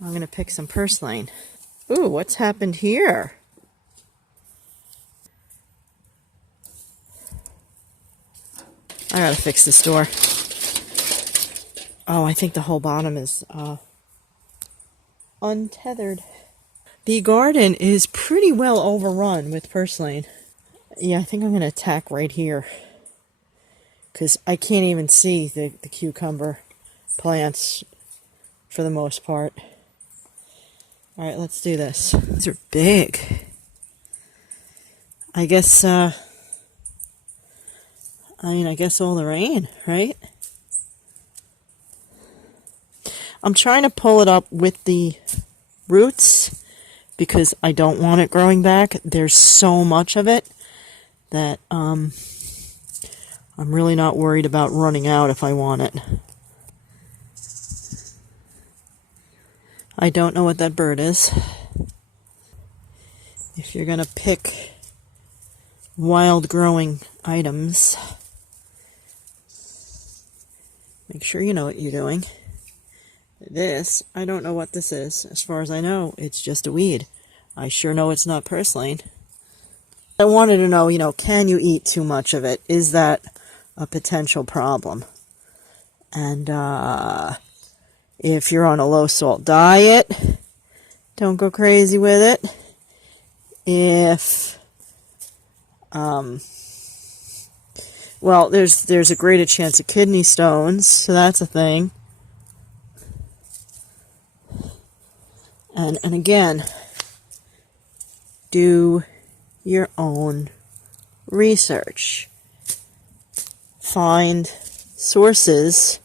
I'm going to pick some purslane. Ooh, what's happened here? I gotta fix this door. Oh, I think the whole bottom is untethered. The garden is pretty well overrun with purslane. Yeah, I think I'm going to attack right here, because I can't even see the cucumber plants for the most part. Alright, let's do this. These are big. I guess, I guess all the rain, right? I'm trying to pull it up with the roots because I don't want it growing back. There's so much of it that I'm really not worried about running out if I want it. I don't know what that bird is. If you're gonna pick wild growing items, make sure you know what you're doing. This, I don't know what this is. As far as I know, it's just a weed. I sure know it's not purslane. I wanted to know, can you eat too much of it? Is that a potential problem? And if you're on a low-salt diet, don't go crazy with it. If, well, there's a greater chance of kidney stones, so that's a thing. And again, do your own research. Find sources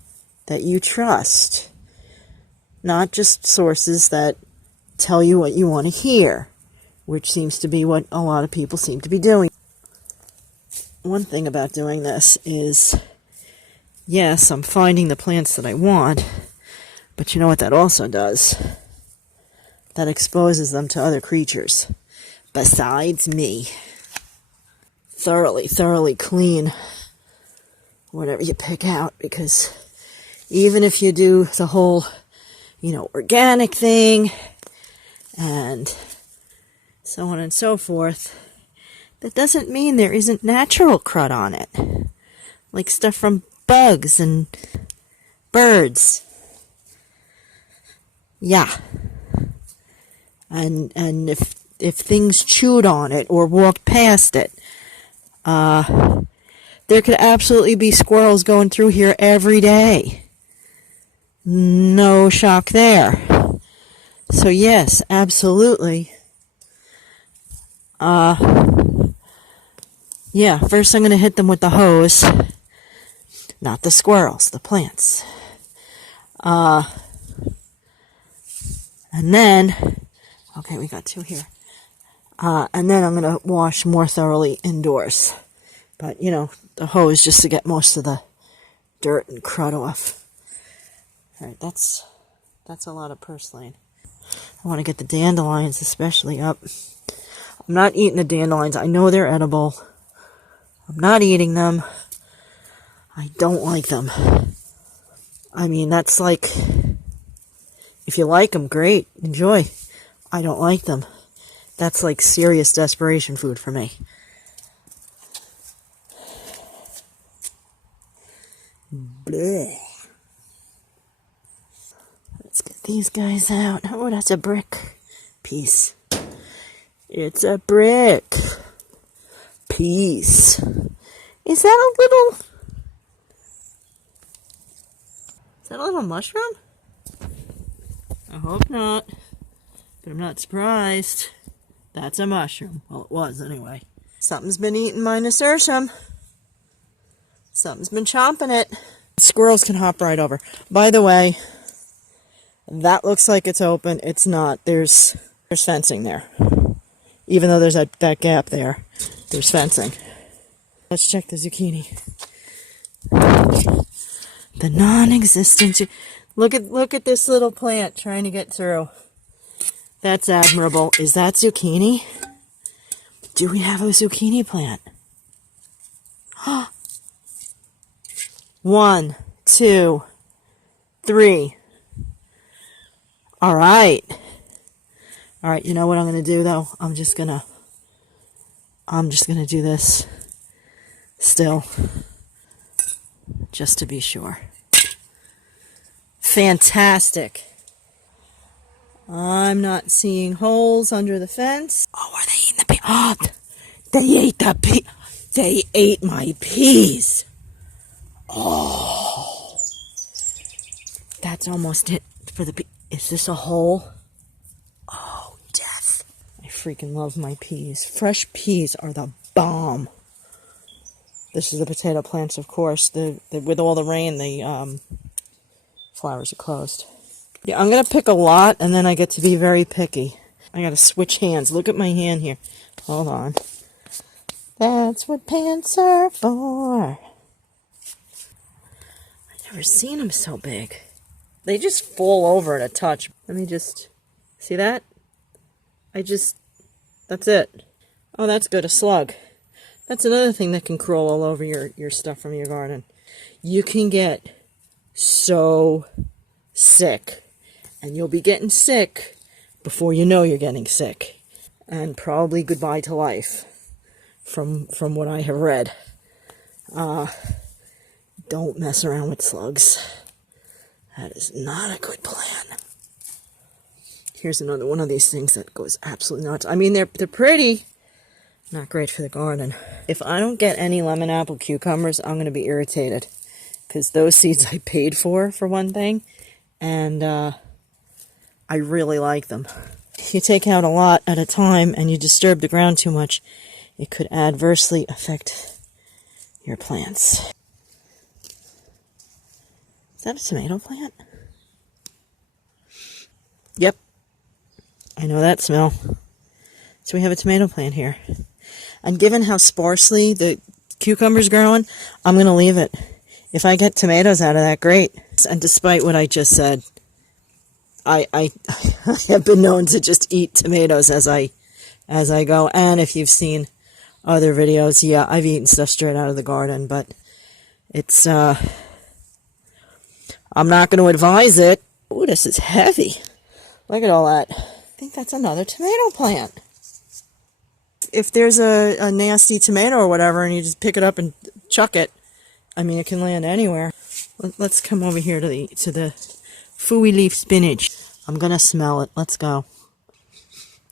that you trust, not just sources that tell you what you want to hear, which seems to be what a lot of people seem to be doing. One thing about doing this is, yes, I'm finding the plants that I want, but you know what that also does? That exposes them to other creatures besides me. Thoroughly clean whatever you pick out, because even if you do the whole, organic thing and so on and so forth, that doesn't mean there isn't natural crud on it. Like stuff from bugs and birds. Yeah. And if things chewed on it or walked past it, there could absolutely be squirrels going through here every day. No shock there. So yes, absolutely. Yeah, first I'm going to hit them with the hose. Not the squirrels, the plants. And then, okay, we got two here. And then I'm going to wash more thoroughly indoors. But, the hose just to get most of the dirt and crud off. Alright, that's a lot of purslane. I want to get the dandelions especially up. I'm not eating the dandelions. I know they're edible. I'm not eating them. I don't like them. I mean, that's like, if you like them, great, enjoy. I don't like them. That's like serious desperation food for me. Blech. Let's get these guys out. Oh, that's a brick piece. It's a brick piece. Is that a little mushroom? I hope not, but I'm not surprised. That's a mushroom. Well, it was anyway. Something's been eating my nasturtium. Something's been chomping it. Squirrels can hop right over. By the way, that looks like it's open. It's not. There's fencing there. Even though there's that gap there, there's fencing. Let's check the zucchini. The non-existent. Look at this little plant trying to get through. That's admirable. Is that zucchini? Do we have a zucchini plant? 1, 2, 3, All right. All right, you know what I'm going to do, though? I'm just going to do this still, just to be sure. Fantastic. I'm not seeing holes under the fence. Oh, are they eating the peas? Oh, they ate the pea. They ate my peas. Oh, that's almost it for the pea. Is this a hole? Oh, death. I freaking love my peas. Fresh peas are the bomb. This is the potato plants, of course. With all the rain, the flowers are closed. Yeah, I'm going to pick a lot, and then I get to be very picky. I got to switch hands. Look at my hand here. Hold on. That's what pants are for. I've never seen them so big. They just fall over at a touch. Let me just... See that? That's it. Oh, that's good. A slug. That's another thing that can crawl all over your stuff from your garden. You can get so sick. And you'll be getting sick before you know you're getting sick. And probably goodbye to life, from what I have read. Don't mess around with slugs. That is not a good plan. Here's another one of these things that goes absolutely nuts. I mean, they're pretty. Not great for the garden. If I don't get any lemon apple cucumbers, I'm going to be irritated. Because those seeds I paid for one thing. And I really like them. If you take out a lot at a time and you disturb the ground too much, it could adversely affect your plants. Is that a tomato plant? Yep. I know that smell. So we have a tomato plant here. And given how sparsely the cucumber's growing, I'm going to leave it. If I get tomatoes out of that, great. And despite what I just said, I have been known to just eat tomatoes as I go. And if you've seen other videos, yeah, I've eaten stuff straight out of the garden, but it's I'm not going to advise it. Ooh, this is heavy. Look at all that. I think that's another tomato plant. If there's a nasty tomato or whatever and you just pick it up and chuck it, I mean, it can land anywhere. Let's come over here to the fooey leaf spinach. I'm going to smell it. Let's go.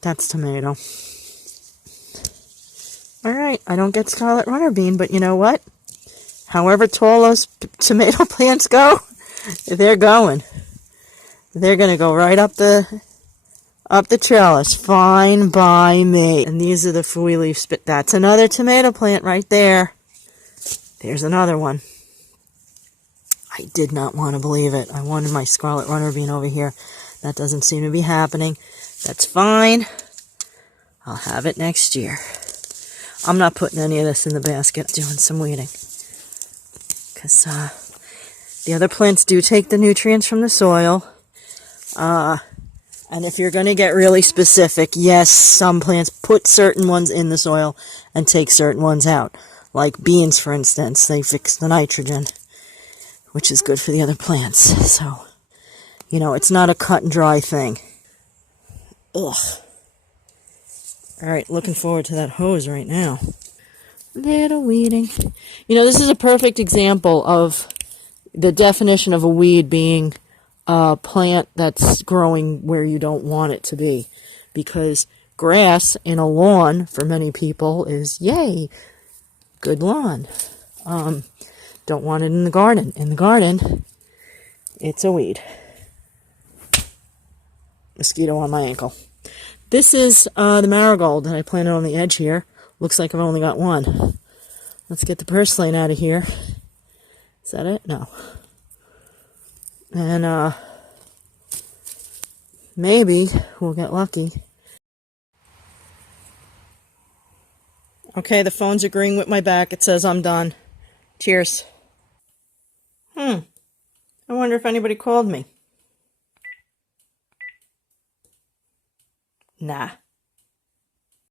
That's tomato. All right, I don't get scarlet runner bean, but you know what? However tall those tomato plants go, they're going. They're going to go right up the trellis. Fine by me. And these are the fooey leaf spit. That's another tomato plant right there. There's another one. I did not want to believe it. I wanted my scarlet runner bean over here. That doesn't seem to be happening. That's fine. I'll have it next year. I'm not putting any of this in the basket. Doing some weeding. Because the other plants do take the nutrients from the soil. And if you're going to get really specific, yes, some plants put certain ones in the soil and take certain ones out. Like beans, for instance, they fix the nitrogen, which is good for the other plants. So, you know, it's not a cut and dry thing. Ugh. All right, looking forward to that hose right now. Little weeding. You know, this is a perfect example of the definition of a weed being a plant that's growing where you don't want it to be. Because grass in a lawn, for many people, is, yay, good lawn. Don't want it in the garden. In the garden, it's a weed. Mosquito on my ankle. This is the marigold that I planted on the edge here. Looks like I've only got one. Let's get the purslane out of here. Is that it? No. And maybe we'll get lucky. Okay, the phone's agreeing with my back. It says I'm done. Cheers. I wonder if anybody called me. Nah.